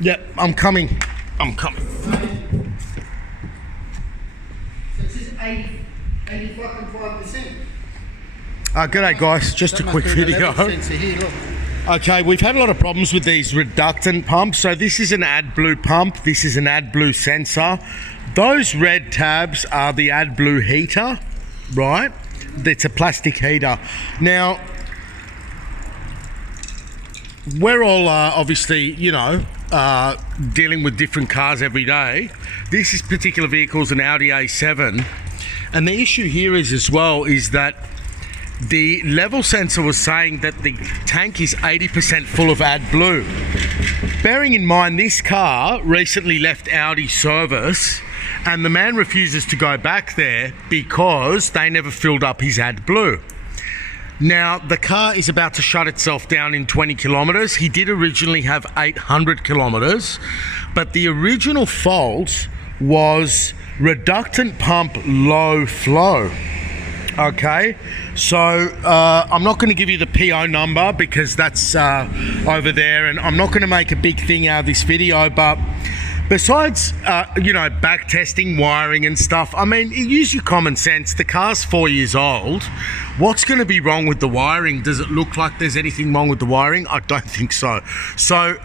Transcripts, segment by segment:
Yep, I'm coming. I'm coming. So it says 80% G'day guys, just a quick video. Okay, we've had a lot of problems with these reductant pumps. So this is an AdBlue pump. This is an AdBlue sensor. Those red tabs are the AdBlue heater, right? It's a plastic heater. Now, we're all obviously, dealing with different cars every day. This particular vehicle is an Audi A7. And the issue here is that the level sensor was saying that the tank is 80% full of AdBlue. Bearing in mind this car recently left Audi service and the man refuses to go back there because they never filled up his AdBlue. Now, the car is about to shut itself down in 20 kilometers. He did originally have 800 kilometers, but the original fault was reductant pump low flow. Okay, so I'm not going to give you the PO number because that's over there, and I'm not going to make a big thing out of this video, but besides, back testing, wiring and stuff, I mean, use your common sense. The car's 4 years old. What's going to be wrong with the wiring? Does it look like there's anything wrong with the wiring? I don't think so. So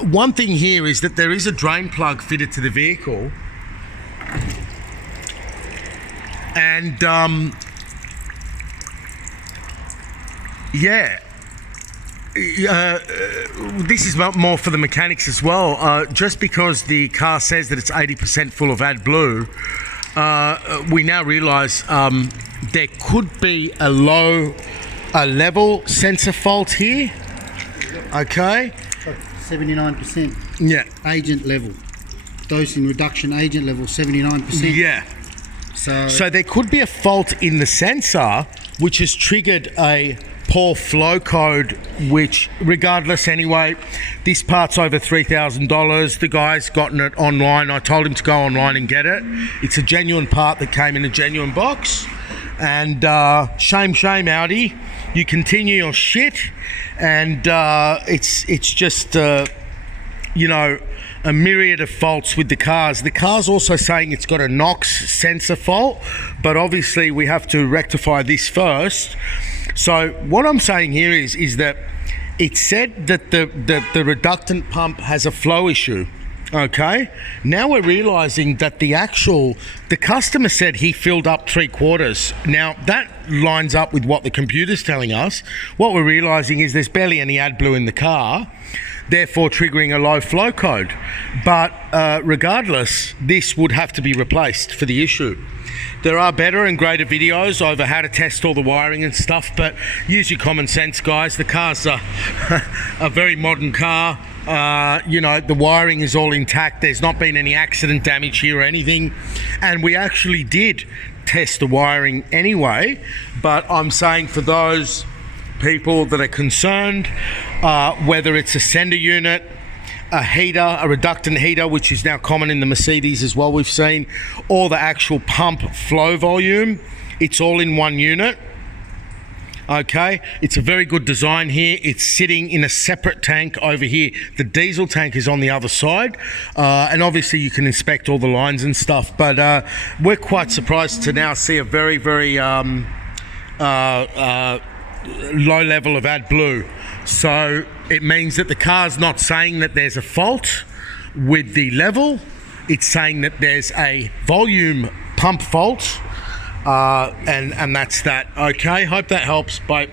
one thing here is that there is a drain plug fitted to the vehicle. And this is more for the mechanics as well. Just because the car says that it's 80% full of AdBlue, we now realise there could be a level sensor fault here. Okay. 79%. Yeah. Agent level. Dosing reduction agent level 79%. Yeah. So there could be a fault in the sensor which has triggered a poor flow code, which regardless anyway, this part's over $3,000. The guy's gotten it online. I told him to go online and get it. It's a genuine part that came in a genuine box. And shame Audi, you continue your shit, and it's just a myriad of faults with the cars. The car's also saying it's got a NOx sensor fault, but obviously we have to rectify this first. So what I'm saying here is that it said that the reductant pump has a flow issue. Okay, now we're realizing that the customer said he filled up 3/4. Now that lines up with what the computer's telling us. What we're realizing is there's barely any AdBlue in the car, therefore triggering a low flow code. But regardless, this would have to be replaced for the issue. There are better and greater videos over how to test all the wiring and stuff, but use your common sense, guys. The car's a very modern car. The wiring is all intact. There's not been any accident damage here or anything. And we actually did test the wiring anyway, but I'm saying for those people that are concerned, whether it's a sender unit, a heater, a reductant heater, which is now common in the Mercedes as well, we've seen, or the actual pump flow volume, it's all in one unit. Okay, it's a very good design here. It's sitting in a separate tank over here. The diesel tank is on the other side, and obviously you can inspect all the lines and stuff, but we're quite surprised to now see a very, very low level of AdBlue. So it means that the car's not saying that there's a fault with the level. It's saying that there's a volume pump fault, and that's that. Okay, hope that helps. Bye.